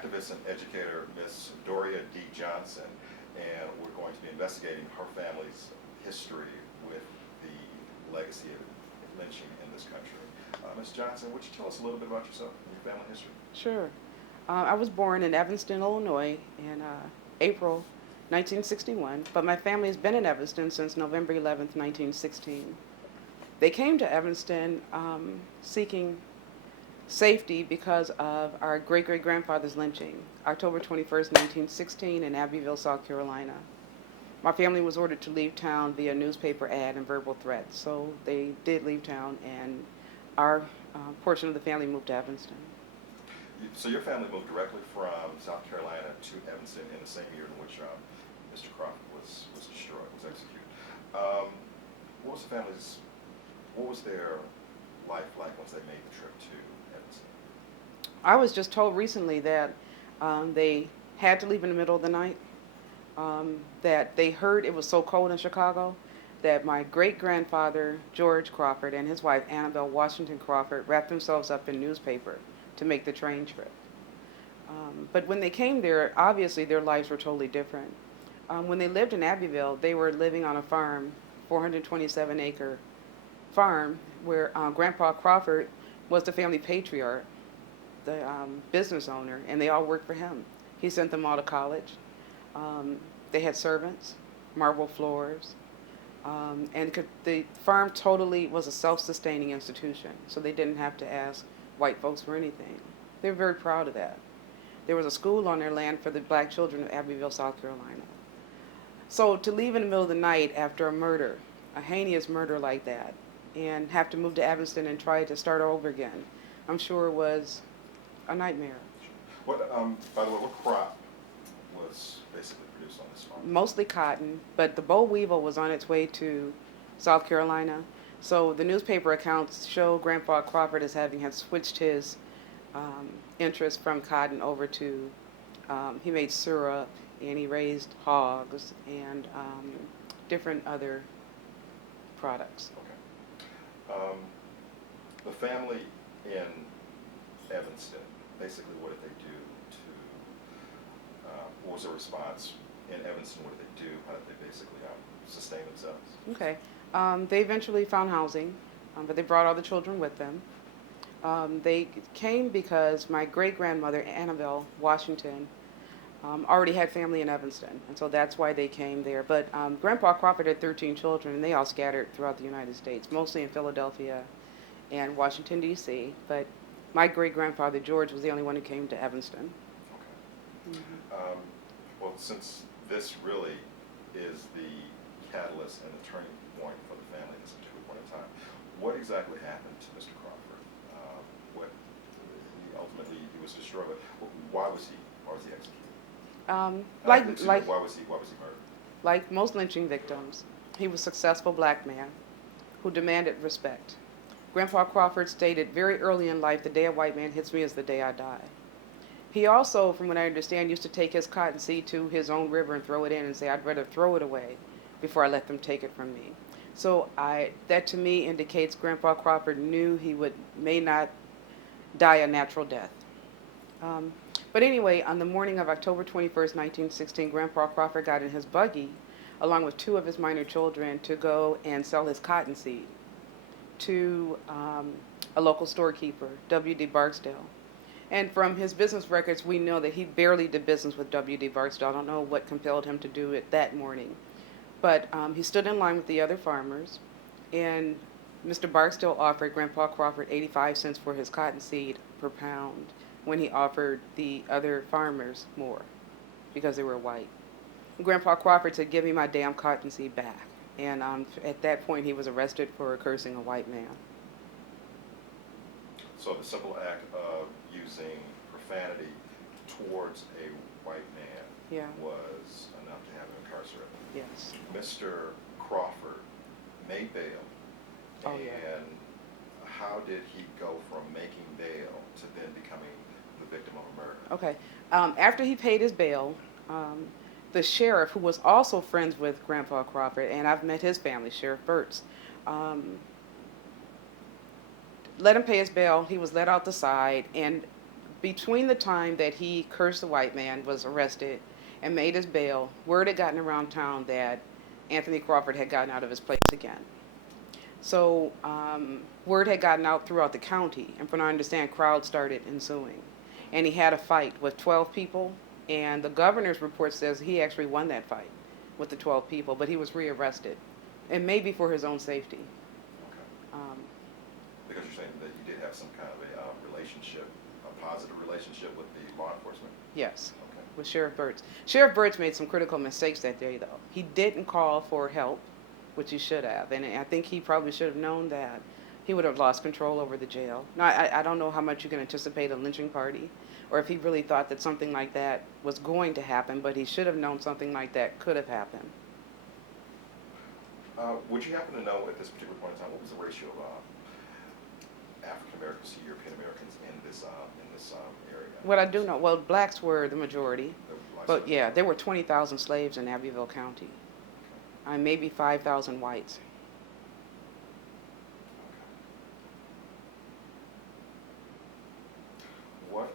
activist and educator, Miss Doria D. Johnson, and we're going to be investigating her family's history with the legacy of lynching in this country. Ms. Johnson, would you tell us a little bit about yourself and your family history? Sure. I was born in Evanston, Illinois in April 1961, but my family has been in Evanston since November 11th, 1916. They came to Evanston seeking safety because of our great-great-grandfather's lynching, October 21st, 1916 in Abbeville, South Carolina. My family was ordered to leave town via newspaper ad and verbal threats, so they did leave town, and our portion of the family moved to Evanston. So your family moved directly from South Carolina to Evanston in the same year in which Mr. Crawford was destroyed, was executed. What was their life like once they made the trip to Evanston? I was just told recently that they had to leave in the middle of the night, that they heard it was so cold in Chicago that my great-grandfather, George Crawford, and his wife, Annabelle Washington Crawford, wrapped themselves up in newspaper to make the train trip. But when they came there, obviously their lives were totally different. When they lived in Abbeville, they were living on a farm, 427-acre farm, where Grandpa Crawford was the family patriarch, the business owner, and they all worked for him. He sent them all to college. They had servants, marble floors, and the farm totally was a self-sustaining institution, so they didn't have to ask white folks for anything. They were very proud of that. There was a school on their land for the black children of Abbeville, South Carolina. So to leave in the middle of the night after a murder, a heinous murder like that, and have to move to Evanston and try to start over again, I'm sure was a nightmare. What, by the way, what crop was basically produced on this farm? Mostly cotton, but the boll weevil was on its way to South Carolina. So the newspaper accounts show Grandpa Crawford as having had switched his interest from cotton over to, he made syrup, and he raised hogs and different other products. Okay. The family in Evanston, basically what did they do to, what was their response in Evanston? What did they do? How did they basically sustain themselves? Okay. They eventually found housing, but they brought all the children with them. They came because my great-grandmother, Annabelle Washington, already had family in Evanston, and so that's why they came there. But Grandpa Crawford had 13 children, and they all scattered throughout the United States, mostly in Philadelphia and Washington, D.C., but my great-grandfather, George, was the only one who came to Evanston. Okay. Mm-hmm. Well, since this really is the catalyst and the turning point for the family at this particular point in time, what exactly happened to Mr. Crawford? Ultimately, he was destroyed. Why was he executed? Why was he murdered? Like most lynching victims, he was a successful black man who demanded respect. Grandpa Crawford stated very early in life, "The day a white man hits me is the day I die." He also, from what I understand, used to take his cotton seed to his own river and throw it in and say, "I'd rather throw it away before I let them take it from me." So that to me indicates Grandpa Crawford knew he may not die a natural death. But anyway, on the morning of October 21st, 1916, Grandpa Crawford got in his buggy along with two of his minor children to go and sell his cotton seed to a local storekeeper, W.D. Barksdale. And from his business records, we know that he barely did business with W.D. Barksdale. I don't know what compelled him to do it that morning. But he stood in line with the other farmers, and Mr. Barksdale offered Grandpa Crawford 85 cents for his cotton seed per pound when he offered the other farmers more because they were white. Grandpa Crawford said, "Give me my damn cotton seed back." And at that point, he was arrested for cursing a white man. So the simple act of using profanity towards a white man was enough to have him incarcerated. Yes. Mr. Crawford made bail. Oh, and yeah. how did he go from making bail to then becoming the victim of a murder? Okay. After he paid his bail, the sheriff, who was also friends with Grandpa Crawford, and I've met his family, Sheriff Burtz, let him pay his bail. He was let out the side, and between the time that he cursed the white man, was arrested, and made his bail, word had gotten around town that Anthony Crawford had gotten out of his place again. So word had gotten out throughout the county, and from what I understand, crowds started ensuing. And he had a fight with 12 people, and the governor's report says he actually won that fight with the 12 people, but he was rearrested, and maybe for his own safety. Okay. Um, Because you're saying that you did have some kind of a relationship, a positive relationship with the law enforcement? yes, Okay. with Sheriff Burtz. Sheriff Burtz made some critical mistakes that day, though. He didn't call for help, which he should have, and I think he probably should have known that he would have lost control over the jail. Now, I don't know how much you can anticipate a lynching party, or if he really thought that something like that was going to happen, but he should have known something like that could have happened. Would you happen to know at this particular point in time, what was the ratio of African Americans to European Americans in this area? What I do know, well, blacks were the majority, The but lifestyle? yeah, there were 20,000 slaves in Abbeville County, maybe 5,000 whites. What,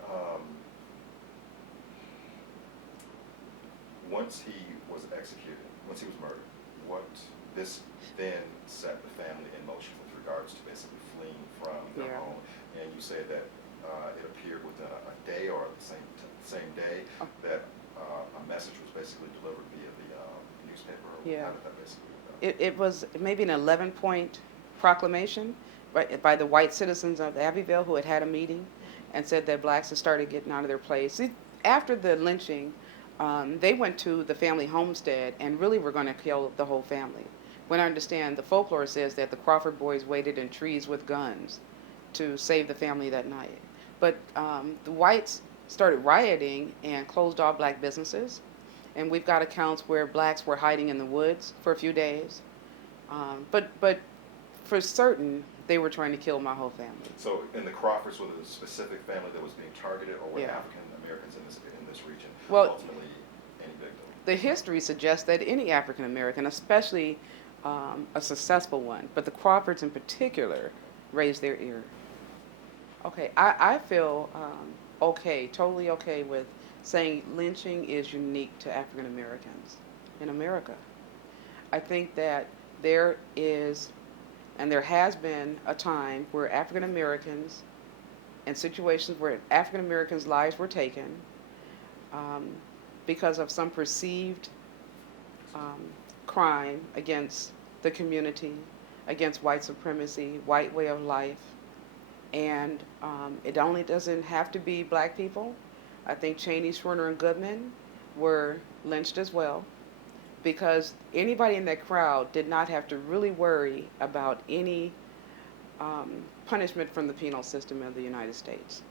once he was executed, once he was murdered, what this then set the family in motion with regards to basically fleeing from their Yeah. home? And you say that it appeared within a day or the same day Oh. that a message was basically delivered via the newspaper? Or Yeah. how did that basically go? It was maybe an 11-point proclamation by the white citizens of Abbeville who had had a meeting and said that blacks had started getting out of their place. See, after the lynching, they went to the family homestead and really were going to kill the whole family. When I understand, the folklore says that the Crawford boys waited in trees with guns to save the family that night. But the whites started rioting and closed all black businesses. And we've got accounts where blacks were hiding in the woods for a few days. But for certain, they were trying to kill my whole family. So in the Crawfords, was it a specific family that was being targeted, or were Yeah. African Americans in this region Well, ultimately any victim? the history suggests that any African American, especially a successful one, but the Crawfords in particular, raised their ear. Okay, I feel okay, totally okay with saying lynching is unique to African Americans in America. I think that there is, and there has been, a time where African Americans, in situations where African Americans' lives were taken because of some perceived crime against the community, against white supremacy, white way of life. And it only doesn't have to be black people. I think Cheney, Schwerner, and Goodman were lynched as well, because anybody in that crowd did not have to really worry about any punishment from the penal system of the United States.